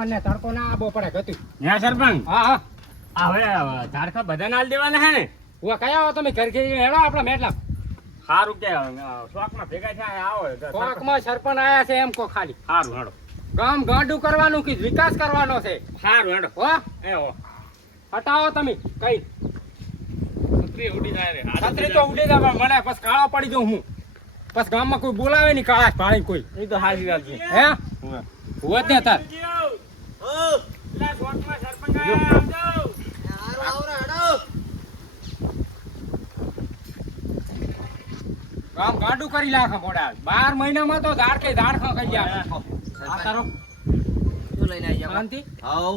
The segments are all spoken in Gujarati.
કરી રાખો હરખે સરપંચ ને તડકો ના આબો પડે ગતું. હા સરપંચ? હા હા. હવે ઝાડખા બધા નાલ દેવાના હે ને? હું કયા આવો તમે? ઘર ઘેરી હેડો આપણા મેટલા સારું કે શોખમાં ભેગા થયા આવો કોકમાં સરપંચ આયા છે એમ કો ખાલી. સારું હેડો. ગામ ગાંડું કરવાનું કે વિકાસ કરવાનો છે? સારું હેડો. હો? એ હો. હટાવો તમે કઈ. છત્રી ઉડી જાય રે. છત્રી તો ઉડી જાય મને બસ કાળો પડી જાઉં હું. બસ ગામમાં કોઈ બોલાવે નહીં કાળા પાણી કોઈ. એ તો હારી વાત છે. હે. હોત ને તાર. ગાંડું કરી નાખે મોડા. બાર મહિનામાં તો ઝાડકે ઝાડખા કરી જાય આ તારો? શું લઈને આવી શાંતિ? આવ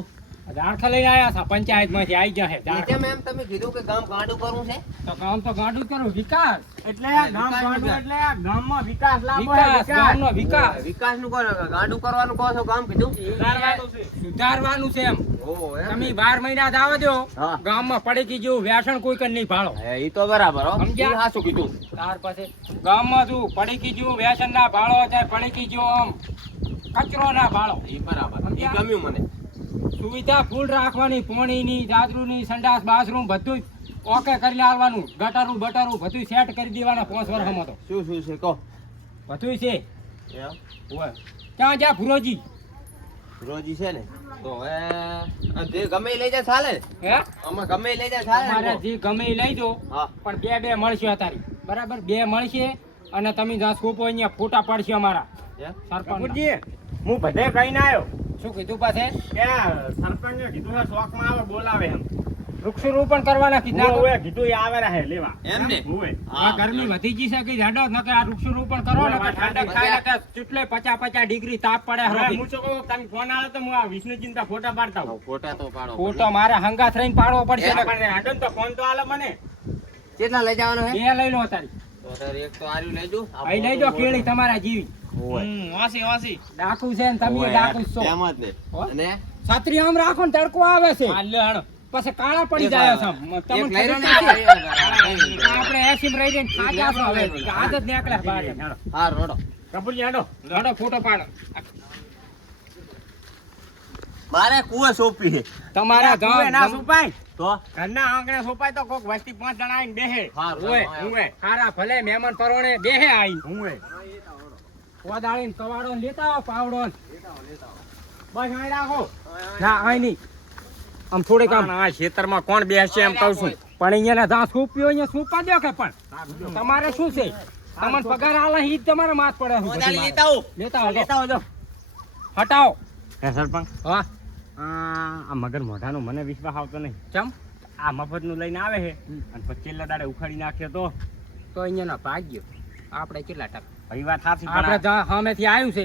ઝાડખા લઈને આયા છે પંચાયતમાંથી આવી ગયા છે ઝાડખા. કેમ એમ? તમે કીધું કે ગામ ગાંડું કરવું છે? તો ગામ તો ગાંડું કરું વિકાસ. એટલે ગામ ગાંડું એટલે ગામમાં વિકાસ લાવવો વિકાસ ગામનો વિકાસ. વિકાસનું ગાંડું કરવાનું કહો છો ગામ કીધું? સુધારવાનું છે. સુધારવાનું છે એમ. તમે બાર મહિના જાવ દો. ગામમાં પડી જેવું વ્યાસણ કોઈ કઈ નહીં ભાળો. એ તો બરાબર હો. સમજ્યા? હા શું કીધું. ત્યાર પછી ગામમાં શું પડીકી જેવું વ્યાસણ ના ભાળો ચાહે પડીકી જેવું આમ કચરો ના ભાળો. એ બરાબર એ સમજ્યા? ગમ્યું મને. સુવિધા ફૂલ રાખવાની પોણીની જાદરૂની સંડાસ બાથરૂમ બધું જ ઓકે કરી આવવાનું ગટરું બટરું બધું સેટ કરી દેવાના પાંચ વર્ષમાં તો. શું શું છે? કહો. બધું છે. ક્યાં જા ફુરોજી ફુરોજી છે ને? તો હવે જે ગમે લઈ જાય ચાલે. હે? અમે ગમે લઈ જાય ચાલે મારા જે ગમે લઈ જો. પણ બે બે મળશે અત્યારે બરાબર? બે મળશે અને તમે જ્યાં સ્કોપ હોય ત્યાં ફોટા પડશે અમારા? સરપંચ હું બધે કહીને આવ્યો. શું કીધું પાસે? કે સરપંચે કીધું છે શોખમાં આવે બોલાવે એમ. વૃક્ષારોપણ કરવાના કીધા હું કીધું એ આવે રહે લેવા. એમ ને? હું આ ગરમી વધી ગઈ છે કે જાડો? ન કે આ વૃક્ષારોપણ કરો ને કે ઠંડક થાય ને કે ચૂંટલે પચાસ પચાસ ડિગ્રી તાપ પડે હવે હું શું કહું, તમે ફોન આવે તો હું આ વિષ્ણુ ચિંતા ફોટા પાડતા હું ફોટા તો પાડો. ફોટો મારે હંગાથ રહીને પાડવો પડશે. ને. પણ હાડો તો ફોન તો આલે મને. કેટલા લઈ જવાનો હે બે લઈ લો તારી તો તારે એક તો આર્યું લેજો આ લઈ જો કેળી તમારા જીવી. હોય. ડાકુ છે ને તમે ડાકુ છો. એમ જ ને. અને? છત્રી આમ રાખો ને તડકો આવે છે. હાલો. પછી કાળા પડી જાય છે તમને લઈ લો ખબર ને, નથી? આ લઈ લો. આપણે એસી રહી રહીને ખાધા છો હવે. આદત નીકળે બહાર હા રોડો. કપૂરજી, હાલો. હડો ફોટો પાડો. મારે કુવે સોંપી છે. તમારા ગામ ના સોંપાય? તો? ઘરના આંગણે સોપાય તો કોક વસ્તી પાંચ જણા આવીને બેહે. હા હુંએ, હારા ભલે મહેમાન પરોણે બેહે આવીને. હુંએ. કોદાળીને કવાડો ને લેતા આવો પાવડો. બસ અહીં રાખો. ના અહીં નહીં. આમ થોડીક આમ આ ખેતરમાં કોણ બેસે એમ કહું છું. પણ અહીંયા જ્યાં સૂપ્યો અહીંયા સૂપા દો કે પણ? તમારે શું છે? તમને પગાર આલે ઈ તમારે માથ પડે છે લેતા આવું. લેતા આવો લેતા આવજો. હટાવો. હે સરપંચ? હા. આ આ મગર મોઢાનો મને વિશ્વાસ આવતો નહીં. ચમ? આ મફતનું લઈને આવે છે. અને પછી છેલ્લા દાડે ઉખાડી નાખે તો? તો અહીંયાનો ભાગ્યો. આપણે કેટલા ટકા? ભાઈ વાત થાશી આપણે જ્યાં સામેથી આવ્યું છે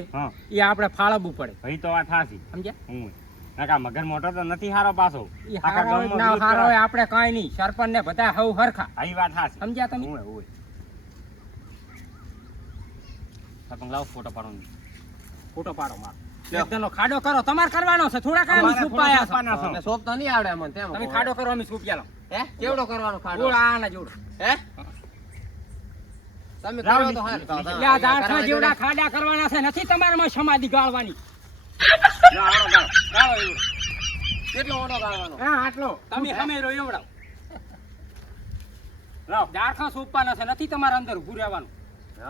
એ આપણે ફાળવવું પડે. ભાઈ તો વાત થાશી સમજ્યા? હું નાકા મગર મોટો તો નથી હારો પાછો. આખા ગામમાં ના હારો હોય આપણે કાંઈ નહીં. સરપંચ ને બધા હવ હરખા. આવી વાત થાશી સમજ્યા તમે? હું હું સરપંચ લાવો ફોટો પાડો ફોટો પાડો મારો. એકદમનો ખાડો કરો. તમારે કરવાનો છે. થોડા કામ સુપાયા થોડા છે. સોંપવાના નહીં આવડે અમને તમે ખાડો કરો અમે સુપિયા લો હે? કેવડો કરવાનો ખાડો? જોડ આ જોડ હે? તમે કરો તો હારું. તો- આ જેવડા ખાડા કરવાના છે નથી તમારામાં સમાધિ ગાળવાની. ગાળો. કેટલો ઓડો ગાળવાનો? હા આટલો. તમે હમે રહ્યો એવડા લાવ. ઝાડખા સોંપવાના છે નથી તમારે અંદર ઉભું રહેવાનું.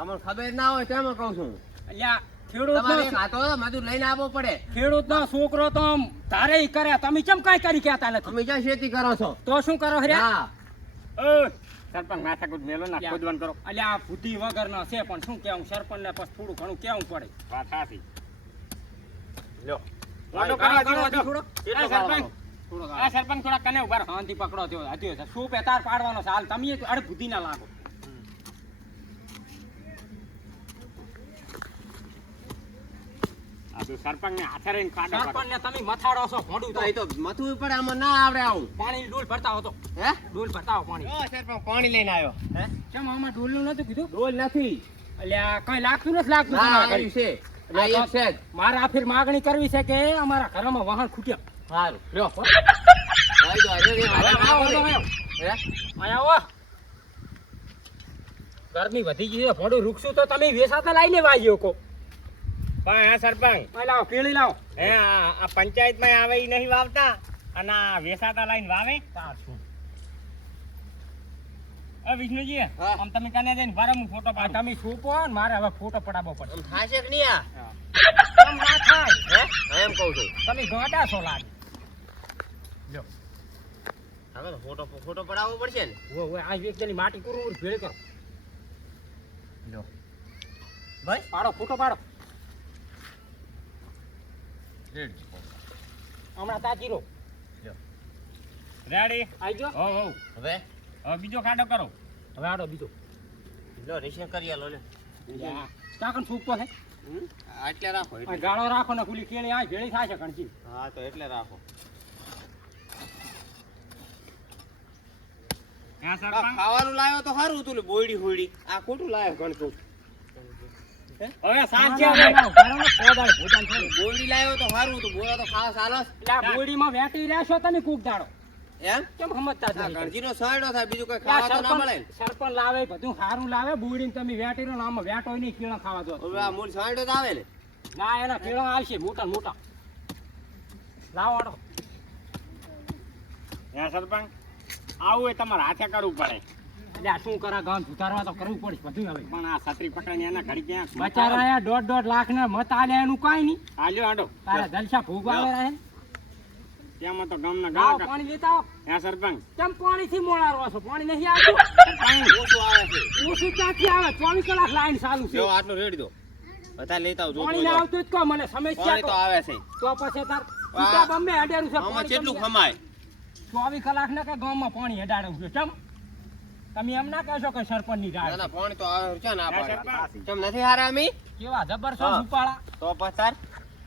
અમને ખબર ના હોય તેમ કહું છું. અલ્યા ખેડૂત તમારે એક હાથો મજૂર લઈને આવવો પડે. ખેડૂત છોકરો તો આમ ધારે ઈ કરે. તમે ચમ કઈ કરી કહેતા નથી? તમે ક્યાં ખેતી કરો છો? તો શું કરો હરે સરપંચ માથાકૂટ મેલો ના ખોદવાન કરો. એટલે આ બુદ્ધિ વગર છે પણ શું કેવું? સરપંચ ને પછી થોડું ઘણું કેવું પડે? વાત સાચી. લ્યો વાંધો કરવા જેવો થોડો. હતો. સરપંચ. થોડો આ. સરપંચ થોડા કને ઊભા. શાંતિ પકડો થયો હતી શું પેતાર પાડવાનો છે? હાલ તમે એક અડે બુદ્ધિ ના લાગો. આ તો હાથે રહીને કાઢો. સરપંચ ને તમે મથાડો છો ભોંડું તો. તો એ તો મથવું પડે આમાં ના આવડે આવું. પાણી ડોલ ભરતા હતો. હે? ડોલ ભરતા પાણી. ઓ સરપંચ પાણી લઈને આવ્યો. હે? કેમ આમાં ડોલનું નતું કીધું? ડોલ નથી. અલ્યા કઈ લાગતું નથી લાગતું ના છે. છે મારે આ ફેર માગણી કરવી છે કે અમારા ઘરમાં વાહન ખૂટ્યા. સારું લ્યો. હે. આયા આવો. ગરમી વધી ગઈ છે ભોંડું રૂકશું તો તમે વેસાતા લાવી લેવા આવ્યો કો પણ હે સરપંચ? લાવો કેળી લાવો. હે આ પંચાયત પંચાયતમાં આવે ઈ નહીં વાવતા? અને આ વેસાતા લાઈન વાવે? અ વિષ્ણુજી હા. આમ તમે કને જઈને ભરે હું ફોટો પાડ. તમે છૂપો ને મારે હવે ફોટો પડાવવો પડે એમ થાશે કે નહીં આ? કેમ ના થાય. હે? એમ કહું છું. તમે ગોડા છો લાગે હવે ફોટો ફોટો પડાવવો પડશે ને. ઓ ઓ આ વ્યક્તિની માટી કુરું ભેળ કરો. ભાઈ પાડો ફોટો પાડો. હમણાં તાજી રહો રેડી આવી ગયો? હો હો હવે? હવે બીજો ખાડો કરો. હવે આડો બીજો. લો રેશન કરી આલો લે છૂપો છે આટલે રાખો એટલે. ગાળો રાખો ને ખુલી કેળી આ ભેળી થાય છે કણકી હા તો એટલે રાખો. ખાવાનું લાવ્યો તો સારું હતું લે બોયડી હોયડી. આ ખોટું લાવ્યો ગણતું હવે છે ના, હવે કોદાળ ના, ગાળો ને ખોદાય, ભોજાન થોડી. બોયડી લાવ્યો તો સારું તો બોલો તો ખાવા ચાલો એટલે આ બોયડીમાં વેટી રહેશો તમે કૂક દાડો? એમ? કેમ સમજતા નહીં? ગણજીનો સયડો થાય બીજું કઈ ખાવા તો ના મળે સરપંચ લાવે બધું સારું લાવે બોયડીને તમે વેટી નામ આમાં વેટો નહીં કીળા ખાવા દો. હવે આ મૂળ સયડો જ આવે ને. ના એના કીળા આવશે મોટા મોટા. લાવો આડો. હે સરપંચ આવું એ તમારે હાથે કરવું પડે. એટલે આ શું કરા? ગામ સુધારવા તો કરવું પડે બધું હવે. પણ આ છત્રી પકડીને એના ઘડી ક્યાં બચારા દોઢ દોઢ લાખ ને મત આલે એનું કાંઈ નહીં. આલ્યો આડો તારા જલસા ભોગવાવે રહે. ત્યાંમાં તો ગામના ગાળા પાણી લેતા આવો. હે સરપંચ. કેમ પાણી થી મોડા રહો છો? પાણી નહીં આવતું? ઓછું આવે છે. ઓછું ક્યાંથી આવે? ચોવીસ કલાક લાઈન ચાલુ છે. જો આટલું રેડી દો. બધા લેતા આવજો પાણી ના આવતું જ કહો મને સમસ્યા તો તો. આવે છે. તો પછી તાર સીધા બમ્બે અડેરું છે પાણી કેટલું કમાય ખમાય? ચોવીસ કલાક ને કે ગામમાં પાણી અડાડવું છે કેમ? તમે એમ ના કહેશો કે સરપંચની ના ના પાણી તો છે ને આ હે કેમ નથી હારા અમે? કેવા જબરજસ્ત. ઉપાડા તો પસાર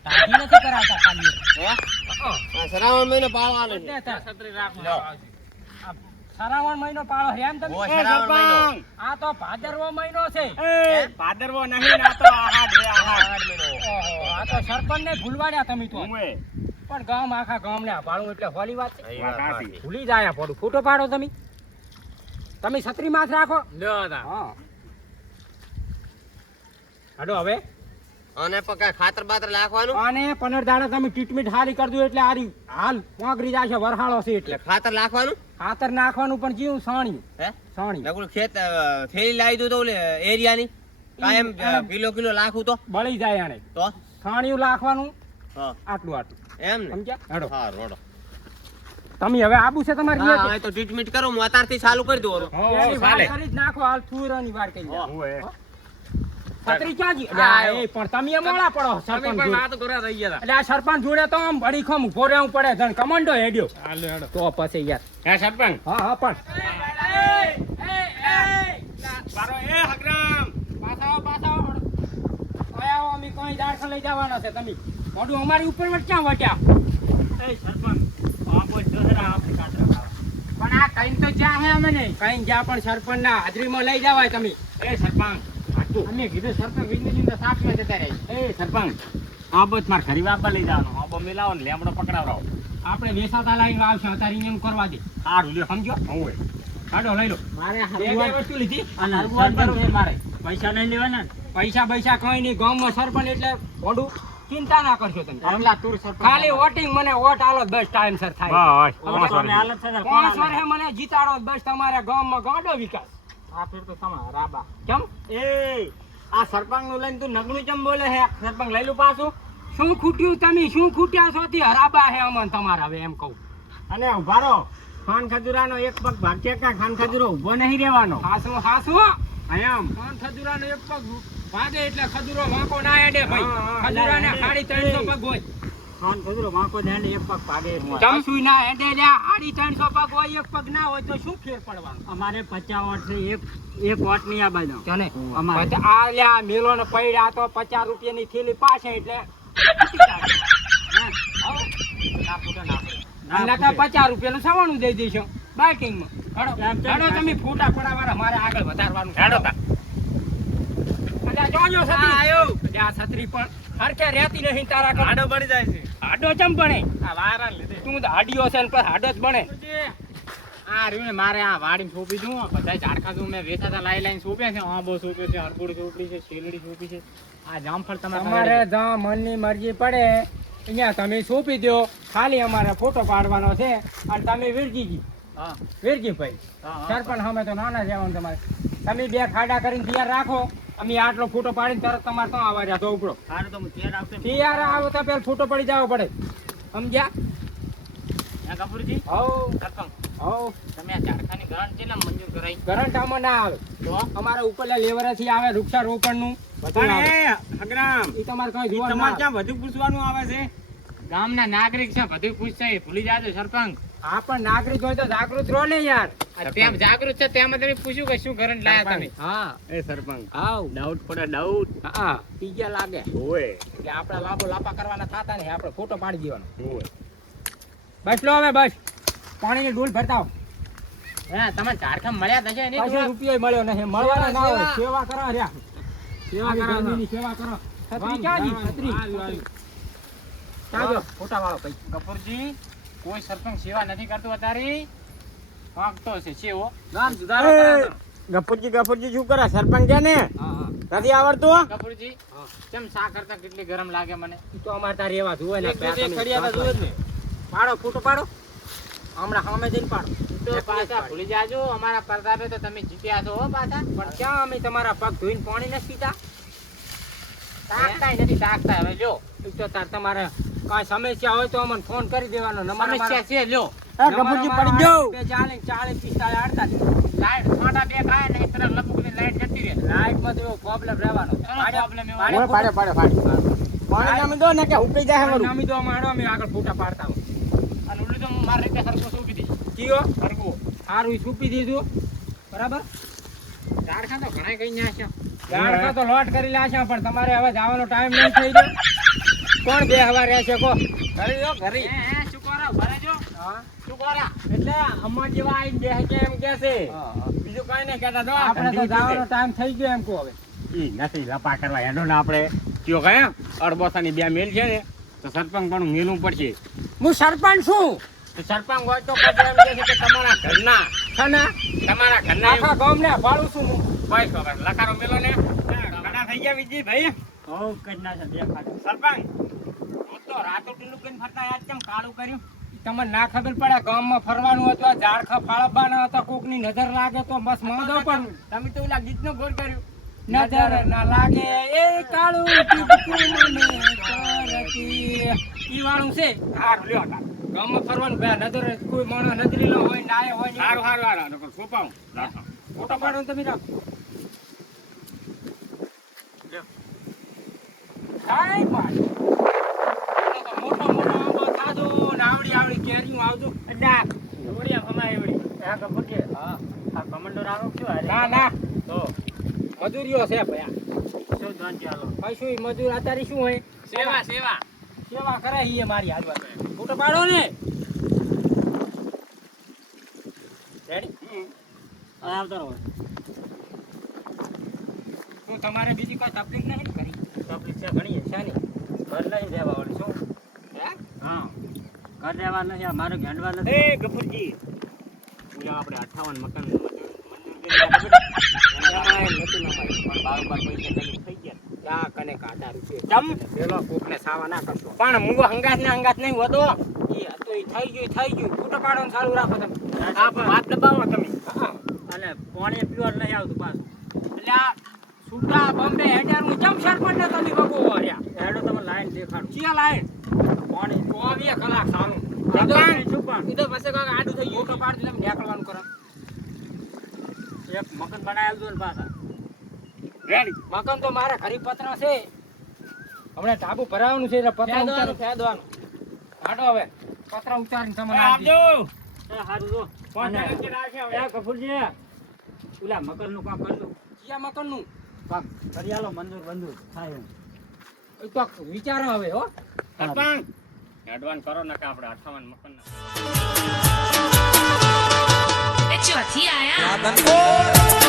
તાજી નથી કરાવતા ખાલી. હે? આ શ્રાવણ મહિનો પાવાનો છે. છત્રી રાખો શ્રાવણ મહિનો પાળો એમ તમે આ તો ભાદરવો મહિનો છે. એ ભાદરવો નહીં ને આ તો આહાડ છે આહાડ મહિનો. આ તો સરપંચ ને ભૂલવાડ્યા તમે તો. પણ ગામ આખા ગામ ને ભાડું એટલે હોલી વાત છે. ભૂલી જાય પડું ફોટો પાડો તમે. તમે છત્રી માથ રાખો. હા. હાડો હવે. અને પકા ખાતર બાતર નાખવાનું? અને પંદર દાડા તમે ટ્રીટમેન્ટ હારી કરજો એટલે હારી. હાલ પોગરી જાય છે વરહાળો છે એટલે. ખાતર નાખવાનું? ખાતર નાખવાનું પણ જીવું સાણી. હે? સાણી. નકરું ખેત થેલી લાવી દઉં તો એરિયાની? કાયમ કિલો કિલો લાખું તો? બળી જાય આને તો? સાણિયું નાખવાનું હા. આટલું આટલું. એમ ને? સમજ્યા? હાડો. હા રોડો તમે હવે આબુ છે તમારી હા રીતે? હા, તો ટ્રીટમેન્ટ કરો હું અત્યારથી ચાલુ કરી દઉં એની વાર કરી જ નાખો હાલ થુરાની વાર કરી દો. હું એ. છત્રી ક્યાં ગઈ? હા, એ પણ તમે મોળા પડો સરપંચ જોડે. કરવા રહી ગયા એટલે આ સરપંચ જોડે તો આમ ભડીખમ ઊભો રહેવું પડે ધન કમાન્ડો હેડ્યો. તો પછી યાર. હે સરપંચ. હા હા પણ. એ એ બારો એ આવો, પાછા પાછા આવો, અમે કોઈ દાડખા લઈ જવાના છે તમે. મોઢું અમારી ઉપર વટ ક્યાં વટ્યા? એ સરપંચ આ બોલ દોસરા આપણે કાતરા ખાવા. પણ આ કઈ તો જ્યાં હે અમે નહીં કઈ જ્યાં પણ સરપંચ ના હાજરીમાં લઈ જવાય તમે. એ સરપંચ અમે કીધું સરપંચ વિજ્ઞાનજી સાક્ષમાં જતા રહે એ સરપંચ આ બસ માર ઘરી વાપા લઈ જવાનો. આ બો મિલાવો ને લેમડો પકડાવરાવો. આપણે વેસાતા લાઈન આવશે અત્યારે એમ કરવા દે. સારું લ્યો સમજો. હું એ લઈ લો. મારે વસ્તુ લીધી. અને મારે. પૈસા નહીં લેવાના પૈસા પૈસા કઈ નહીં. ગામમાં સરપંચ એટલે મોઢું. ચિંતા ના કરશો તમે. અમલા તુર સરપંચ ખાલી વોટિંગ મને વોટ આલો બસ ટાઈમ સર થાય. બસ પાંચ વર્ષે મને જીતાડો બસ તમારા ગામમાં ગાડો વિકાસ. આ ફેર તો તમારા રાબા. કેમ? એ આ સરપંચનું લઈને તું નગણું કેમ બોલે હે સરપંચ લઈ લઉં પાછું. શું ખૂટ્યું તમે? શું ખૂટ્યા છો? તે હરાબા હે અમન તમારા હવે એમ કહું. અને ઊભા રહો. ખાન ખજૂરાનો એક પગ ભાગ્ય કા ખાન ખજુરો ઊભો નહીં રહેવાનો. હાસુ હાસુ. ખાન કોણ ખજૂરાનો એક પગ ભાગે એટલે ખજૂરો વાંકો ના હેડે ભાઈ. ના. સાડી ત્રણસો પગ હોય. ખજૂરો વાંકો દેને એક પગ ભાગે ચમસુઈ ના હેડે સાડી ત્રણસો પગ હોય એક પગ ના હોય તો શું ફેર પડવાનો? અમારે પચાસ વોટ છે એક એક વોટ નહીં આ બાજુ. જાને અમારે. આ લ્યા મેલો ને પડ્યા તો પચાસ રૂપિયાની થેલી પાસે એટલે પચાસ રૂપિયાનું સવાણું દઈ દઈશું. બાઇકિંગમાં તમે ફોટા? પડાવવાના મારે આગળ વધારવાનું હેડો તા. અલ્યા જોજો છત્રી અલ્યા આ છત્રી પણ હરખે રહેતી નહીં તારા કર આડો પડી જાય છે. હાડો ચમ બને? આ વાયરા લીધે. તું તો હાડીઓ છે ને પછી હાડો જ બને. આ રહ્યું ને મારે આ વાડીમાં સોંપી દઉં બધા ઝાડખા તો મેં વેચાતા લાઈ લાઈન સોંપ્યા છે. આંબો સોંપ્યો છે શેલડી સોંપી છે. આ જામફળ તમારે તમારે જ્યાં મનની મરજી પડે અહીંયા તમે સોંપી દો ખાલી અમારે ફોટો પાડવાનો છે. અને તમે વીરજીજી. હા. વીરજીભાઈ. સરપંચ અમે તો નાના જવાનું તમારે. તમે બે ખાડા કરીને તૈયાર રાખો. અમે આટલો ફોટો પાડીને તરત તમારે શું આવવા રહ્યા ઉપડો? તો હું તૈયાર આવો તો પેલા ફોટો પડી જવો પડે. સમજ્યા? કપૂરજી? હવ. સરપંચ તમે આ ઝાડખાની ગ્રાન્ટ કેટલા મંજૂર કરાઈ. કરંટ આમાં ના આવે. તો? અમારા ઉપરલા લેવરેથી આવે વૃક્ષારોપણનું. બધું આવે. હગરામ. એ તમારે કઈ જોવાનું તમારે ના વધુ પૂછવાનું આવે છે? ગામના નાગરિક છે બધું પૂછશે. ભૂલી જાજો સરપંચ. આ પણ નાગરિક હોય તો જાગૃત રહો ને યાર. તેમ જાગૃત છે તેમ તમે પૂછ્યું કે શું કરંટ લાયા તમે? હા. એ સરપંચ. આવ. ડાઉટ પડે ડાઉટ હા. પીજા લાગે. ઓય. એટલે આપણે લાભો લાપા કરવાના થતા ને આપણે ફોટો પાડી દેવાનો. ઓય. બસ લો હવે બસ. પાણીની ડોલ ભરતા. હા તમે ઝારખંડ મળ્યા થશે નહીં પાછો? રૂપિયો મળ્યો નહીં. મળવાના ના હોય. સેવા. કરો રહ્યા સેવા કરો. સેવા કરો. છત્રી ક્યાં જી? છત્રી. ફોટા વાળો ભાઈ. કપૂરજી કોઈ સરપંચ સેવા નથી કરતું અત્યારે. વાગતો છે સેવો નામ સુધારો એ, કરાવો. ગફુરજી ગફુરજી શું કરે? સરપંચ છે ને? હા હા. નથી આવડતું કપૂરજી. કેમ શા કરતા કેટલી ગરમ લાગે મને? ઈ તો અમારે તારે એવા જુએ ને એક જ ને. પાડો ફૂટો પાડો. હમણાં સામે જઈને પાડો. તો પાછા ભૂલી જાજો અમારા પ્રતાપે તો તમે જીત્યા છો હો પાછા. પણ ક્યાં અમે તમારા પગ ધોઈને પાણી નથી પીતા? તાકતા નથી તાકતા હવે જો ઈ તો તાર તમારે કાંઈ સમસ્યા હોય તો અમને ફોન કરી દેવાનો. નંબર સમસ્યા છે લ્યો. એ ગફુરજી પડી ગયો ચાલે ચાલીસ પિસ્તાળીસ અડતાલીસ લાઈટ છોટા બે ખાય નહીં તરફ લપકની લાઈટ જતી રહે. લાઈટમાં તો પ્રોબ્લેમ રહેવાનો. એવો? પાડે પાડે પાડે પાડે. પાણી નામી દો ને કે ઉકળી જાય પાડે નામી દો અમારો અમે આગળ ફોટા પાડતા હોય અને ઓલું તો હું મારી રીતે સરખું સૂકી દઈશ કીઓ સરખું. સારું ઈ સૂપી દીધું. બરાબર? ઝાડખા તો ઘણા કઈ ના છે. ગાડકા તો લોટ કરી લાશે પણ તમારે હવે જવાનો ટાઈમ નહીં થઈ ગયો. કોણ બે હવા રહેશે કો? ઘરે જો ઘરે. હે, ભરે જો. હા. શું એટલે અમ્મા જેવા આઈ બે કે એમ કે છે. બીજું કઈ નહીં કહેતા તો આપણે તો જવાનો ટાઈમ થઈ ગયો એમ કો હવે. ઈ નથી લપા કરવા હેડો ને આપણે. કયો કયા અડબોસાની બે મેલ છે ને તો સરપંચ પણ મેલવું પડશે. હું સરપંચ છું. સરપંચ હોય તો પછી એમ છે કે તમારા ઘરના. છના તમારા ઘરના આખા ગામને ભાડું છું હું? ભાઈ ખબર. લકારો મેલો ને. ઘણા થઈ ગયા વિજી ભાઈ ઓ કરના છે દેખાડ સરપંચ તો રાતો ટીલું કરીને ફરતા યાદ કેમ કાળું કર્યું? તમને ના ખબર પડે ગામમાં ફરવાનું હતું આ ઝાડખા ફાળવવાના હતા કોકની નજર લાગે તો બસ માંદો પણ. તમે તો ઓલા ગીતનો ગોળ કર્યું. નજર ના લાગે એ કાળું. ઈ વાળું છે? હાર લ્યો. ગામમાં ફરવાનું બે નજર કોઈ માણસ નજરી લો હોય ના હોય હારું હારું હારું રાખો. ફોટો પાડો તમે રાખો હાય પાડ. એનો તો મોટો મોટો આંબો થાજો ને આવડી આવડી કેરીઓ આવજો અડ્ડા. જોડિયા ભમાય એવડી. આ હા આ કમાન્ડો રારો કયો? ના ના તો મજૂરીઓ છે ભયા શું ધન ચાલો પૈસું મજૂર અત્યારે શું હોય સેવા સેવા સેવા કરે મારી હાલવા ફોટો પાડો ને રેડી આવતો રહો શું તમારે બીજી કોઈ તકલીફ નહીં કરી તકલીફ છે ઘણી છે ને ઘર લઈને જવા વાળી શું રહેવા નથી આ મારે ગાંડવા નથી. એ ગફુરજી પૂજા આપણે અઠાવન મકાન ના પણ મુંગો હંગાત ને હંગાત નહીં હોતો. થઈ ગયું થઈ ગયું. ફૂટો પાડવાનું ચાલુ રાખો તમે. વાત દબાવો તમે. હા. અને પાણી પ્યોર નહીં આવતું પાછું. એટલે આ સુરતા બોમ્બે હેડરનું ચમ સરપંચને તમે ભગવો હેડો તમે લાઈન દેખાડો. ચિયા લાઈન? પાણી. ચોવીસ કલાક સારું. પછી કાંઈક આડું થઈ ગયું. ફોટો પાડી તમે નીકળવાનું કરો. એક મકાન ને પાછા. મકાન તો મારા ઘરી પતરા છે. હમણાં ટાબુ ભરાવાનું છે એટલે પતરા ઉતારી. ફેદવાનું. હવે. પતરા ઉતારીને તમને આપજો હારું જો. કપૂરજી. ઓલા મકાનનું કામ કરજો. ચિયા મકાનનું? કામ. કરી આલો મંજૂર મંજૂર. થાય તો વિચારો હવે હો. એડવાન્સ કરો ને કે આપણે અઠાવન મકાન એ ચોથી આયા.